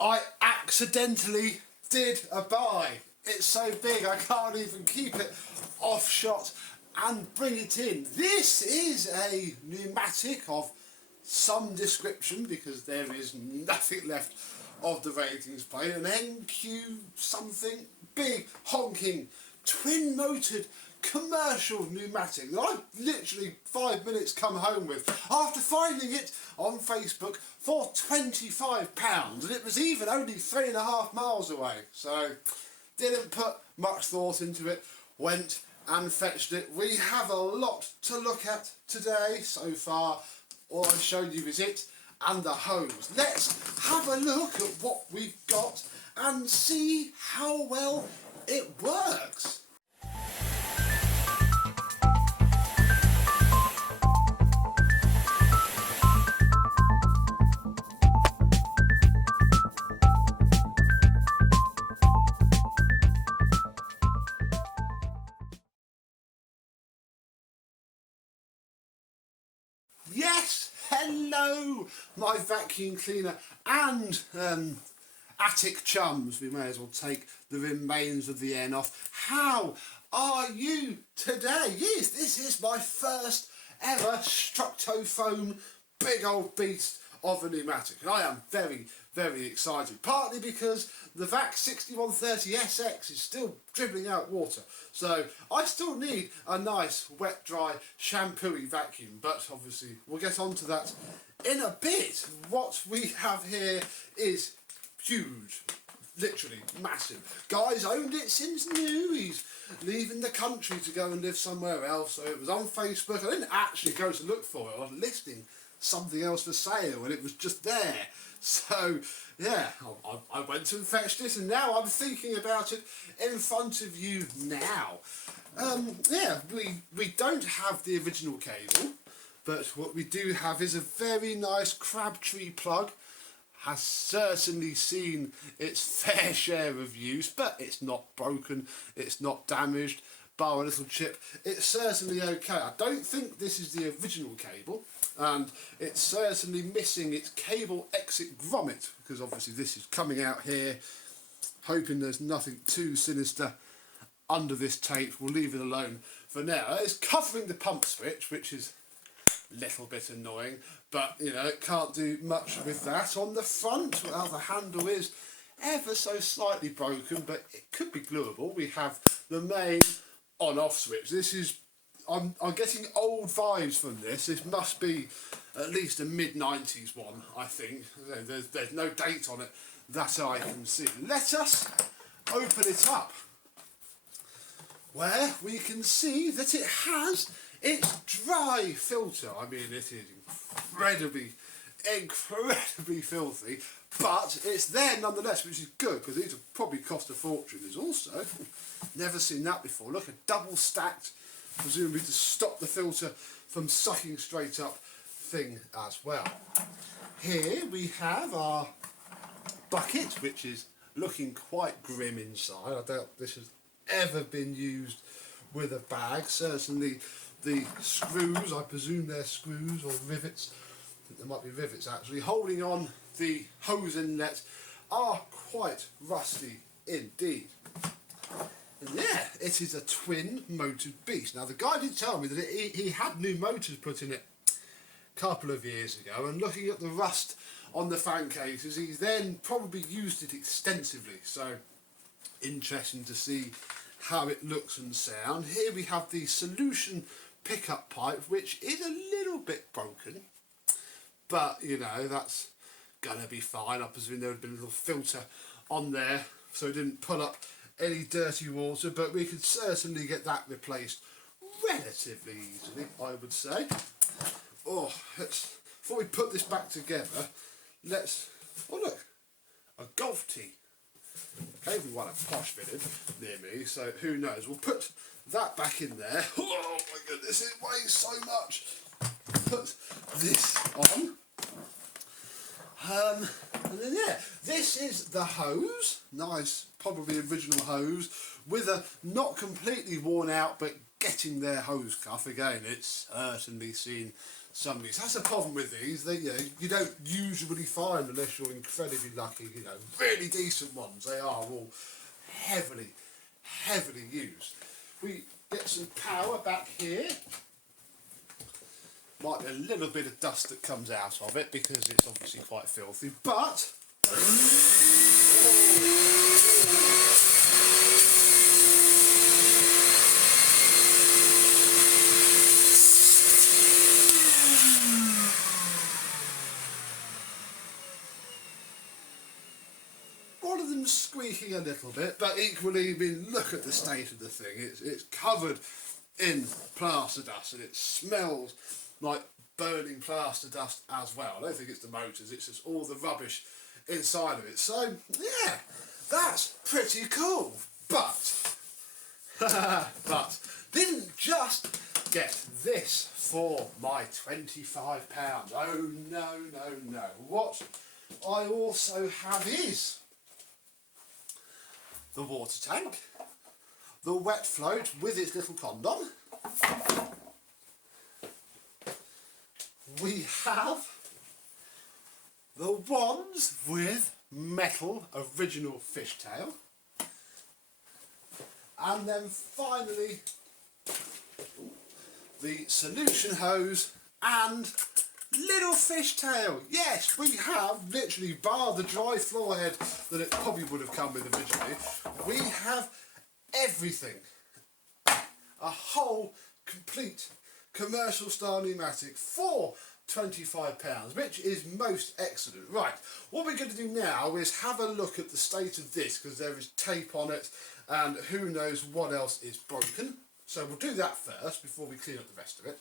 I accidentally did a buy. It's so big I can't even keep it off shot and bring it in. This is a pneumatic of some description because there is nothing left of the ratings plate. An NQ something, big honking twin motored commercial pneumatic that I've literally 5 minutes come home with after finding it on Facebook for £25, and it was even only 3.5 miles away. So didn't put much thought into it, went and fetched it. We have a lot to look at today. So far all I've shown you is it and the hose. Let's have a look at what we've got and see how well it works. Yes, hello my vacuum cleaner and attic chums. We may as well take the remains of the N off. How are you today? Yes, this is my first ever Structofoam big old beast of a pneumatic. And I am very, very excited, partly because the VAC 6130SX is still dribbling out water, so I still need a nice wet dry shampooey vacuum, but obviously we'll get on to that in a bit. What we have here is huge, literally massive. Guy's owned it since new. He's leaving the country to go and live somewhere else, so it was on Facebook. I didn't actually go to look for it. I was listing something else for sale and it was just there. So yeah, I went and fetched it, and now I'm thinking about it in front of you now. Yeah, we don't have the original cable, but what we do have is a very nice Crabtree plug. Has certainly seen its fair share of use, but it's not broken, it's not damaged, bar a little chip. It's certainly okay. I don't think this is the original cable, and it's certainly missing its cable exit grommet, because obviously this is coming out here. Hoping there's nothing too sinister under this tape. We'll leave it alone for now. It's covering the pump switch, which is a little bit annoying, but you know, it can't do much with that. On the front, well, the handle is ever so slightly broken, but it could be glueable. We have the main on-off switch. This is, I'm getting old vibes from this. This must be at least a mid-90s one, I think. There's no date on it that I can see. Let us open it up, where we can see that it has its dry filter. I mean, it is incredibly filthy, but it's there nonetheless, which is good, because these will probably cost a fortune. There's also, never seen that before, look, a double stacked, presumably to stop the filter from sucking straight up thing as well. Here we have our bucket, which is looking quite grim inside. I doubt this has ever been used with a bag. Certainly the screws, I presume they're screws or rivets, I think there might be rivets actually, holding on the hose inlet are quite rusty indeed. And yeah, it is a twin motored beast. Now the guy did tell me that he had new motors put in it a couple of years ago, and looking at the rust on the fan cases, he's then probably used it extensively, so interesting to see how it looks and sound. Here we have the solution pickup pipe, which is a little bit broken, but you know, that's gonna be fine. I presume there would have been a little filter on there so it didn't pull up any dirty water, but we could certainly get that replaced relatively easily, I would say. Oh, before we put this back together, oh look, a golf tee. Okay, we want a posh fitted near me, so who knows. We'll put that back in there. Oh my goodness, it weighs so much. Put this on. And then yeah, this is the hose. Nice, probably original hose, with a not completely worn out but getting there hose cuff. Again, it's certainly seen some of these. That's the problem with these. They, you don't usually find, unless you're incredibly lucky, really decent ones. They are all heavily used. We get some power back here. Might be a little bit of dust that comes out of it because it's obviously quite filthy, but one of them squeaking a little bit, but equally, I mean, look at the state of the thing. It's covered in plaster dust and it smells like burning plaster dust as well. I don't think it's the motors, it's just all the rubbish inside of it. So, yeah, that's pretty cool. But, didn't just get this for my £25. Oh, no. What I also have is the water tank, the wet float with its little condom. We have the ones with metal original fishtail. And then finally the solution hose and little fishtail. Yes, we have literally, bar the dry floor head that it probably would have come with originally, we have everything. A whole complete commercial style pneumatic for £25, which is most excellent. Right, what we're going to do now is have a look at the state of this, because there is tape on it and who knows what else is broken. So we'll do that first before we clean up the rest of it.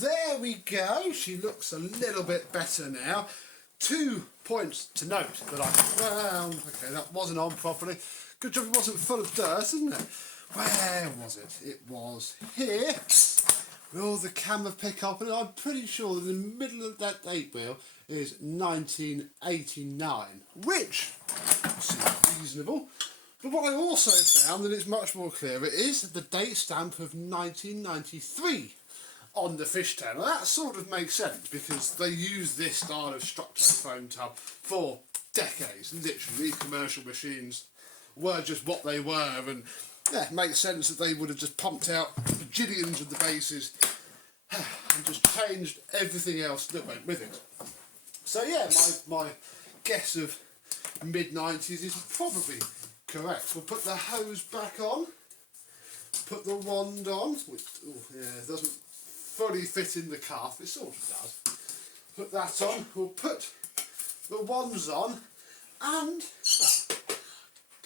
There we go, she looks a little bit better now. 2 points to note that okay, that wasn't on properly. Good job it wasn't full of dirt, isn't it? Where was it? It was here. Will the camera pick up? And I'm pretty sure that in the middle of that date wheel is 1989, which seems reasonable. But what I also found, and it's much more clear, it is the date stamp of 1993 on the fishtail. Now that sort of makes sense because they use this style of structural foam tub for decades. Literally, commercial machines were just what they were, and yeah, it makes sense that they would have just pumped out bajillions of the bases and just changed everything else that went with it. So yeah, my guess of mid-90s is probably correct. We'll put the hose back on, put the wand on, which doesn't fully fit in the cuff, it sort of does. Put that on, we'll put the wands on, and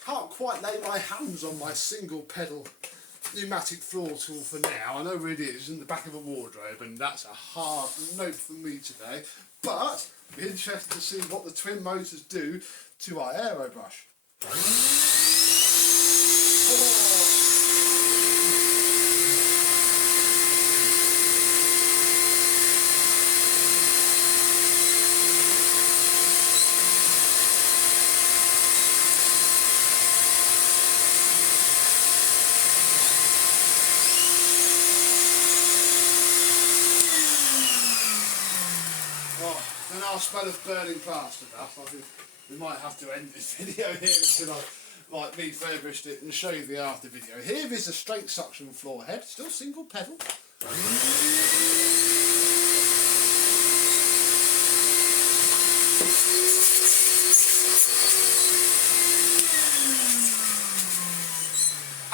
can't quite lay my hands on my single pedal pneumatic floor tool for now. I know where it is, in the back of a wardrobe, and that's a hard note for me today, but be interested to see what the twin motors do to our aero brush. I'll smell of burning plaster enough. I think we might have to end this video here until I've refurbished it and show you the after video. Here is a straight suction floor head, still single pedal.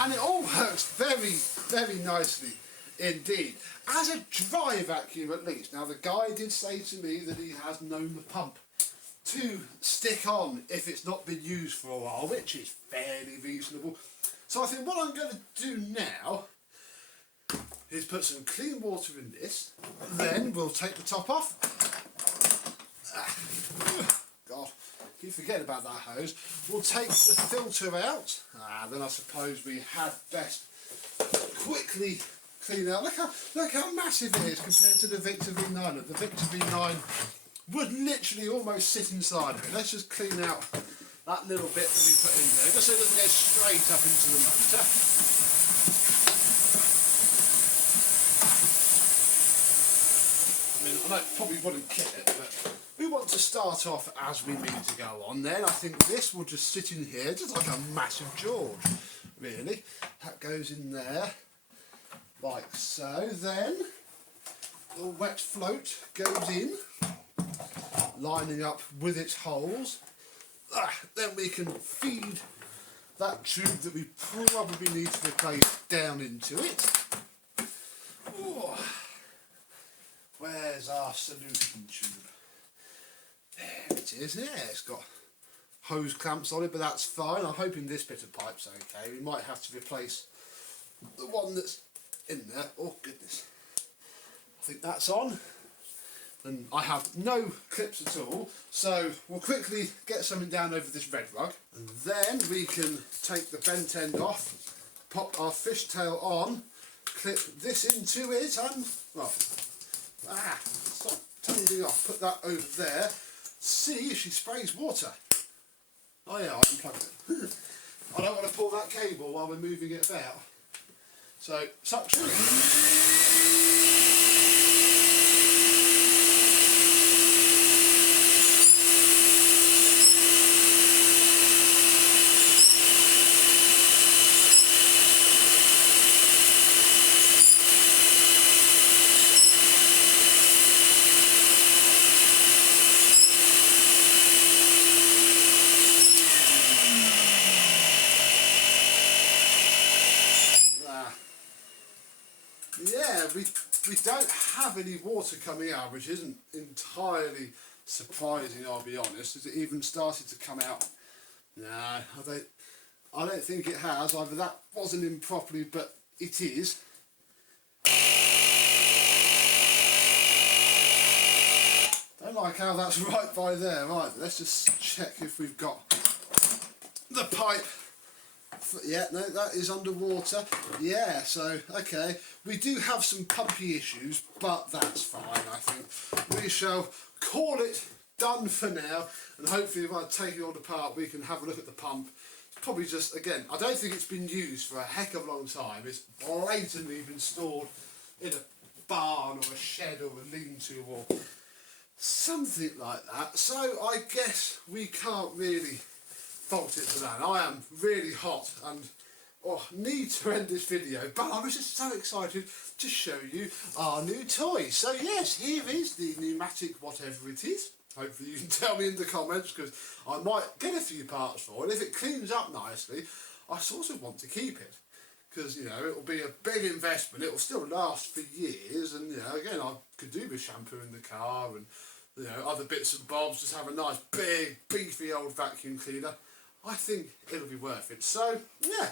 And it all works very, very nicely indeed. As a dry vacuum at least. Now the guy did say to me that he has known the pump to stick on if it's not been used for a while, which is fairly reasonable. So I think what I'm going to do now is put some clean water in this, then we'll take the top off. God, keep forgetting about that hose. We'll take the filter out. Then I suppose we had best quickly clean out. Look how massive it is compared to the Victor V9. The Victor V9 would literally almost sit inside of it. Let's just clean out that little bit that we put in there, just so it doesn't go straight up into the motor. I mean, I know it probably wouldn't kit it, but we want to start off as we mean to go on. Then I think this will just sit in here, just like a massive George, really. That goes in there. Like so. Then the wet float goes in, lining up with its holes. Then we can feed that tube that we probably need to replace down into it. Ooh. Where's our solution tube? There it is. Yeah, it's got hose clamps on it, but that's fine. I'm hoping this bit of pipe's okay. We might have to replace the one that's in there. Oh goodness, I think that's on, and I have no clips at all, so we'll quickly get something down over this red rug, and then we can take the bent end off, pop our fishtail on, clip this into it, and well, stop tumbling off, put that over there, see if she sprays water. Oh yeah, I unplugged it. I don't want to pull that cable while we're moving it about. So, suction. Yeah, we don't have any water coming out, which isn't entirely surprising, I'll be honest. Has it even started to come out? No, I don't think it has. Either that wasn't in properly, but it is. Don't like how that's right by there. Right, let's just check if we've got the pipe. Yeah, no, that is underwater. Yeah, so, okay. We do have some pumpy issues, but that's fine, I think. We shall call it done for now, and hopefully if I take it all apart, we can have a look at the pump. It's probably just, again, I don't think it's been used for a heck of a long time. It's blatantly been stored in a barn or a shed or a lean-to or Something like that. So I guess we can't really fault it for that. I am really hot and need to end this video, but I was just so excited to show you our new toy. So yes, here is the Numatic whatever it is. Hopefully you can tell me in the comments, because I might get a few parts for it. If it cleans up nicely, I sort of want to keep it, because you know, it'll be a big investment. It'll still last for years, and you know, again, I could do with shampoo in the car and you know, other bits and bobs. Just have a nice big beefy old vacuum cleaner. I think it'll be worth it. So yeah,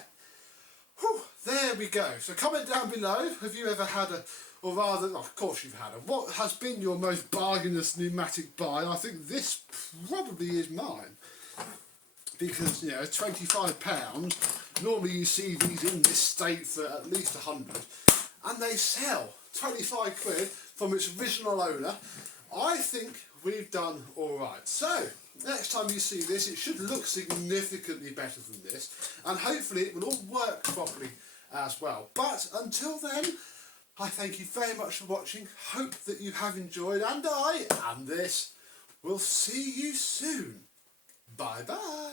whew, there we go. So comment down below, have you ever had a, or rather, of course you've had a, what has been your most bargainous pneumatic buy? I think this probably is mine, because you know, £25, normally you see these in this state for at least 100, and they sell 25 quid from its original owner. I think we've done alright. So next time you see this, it should look significantly better than this, and hopefully it will all work properly as well. But until then, I thank you very much for watching. Hope that you have enjoyed, and I and this will see you soon. Bye bye.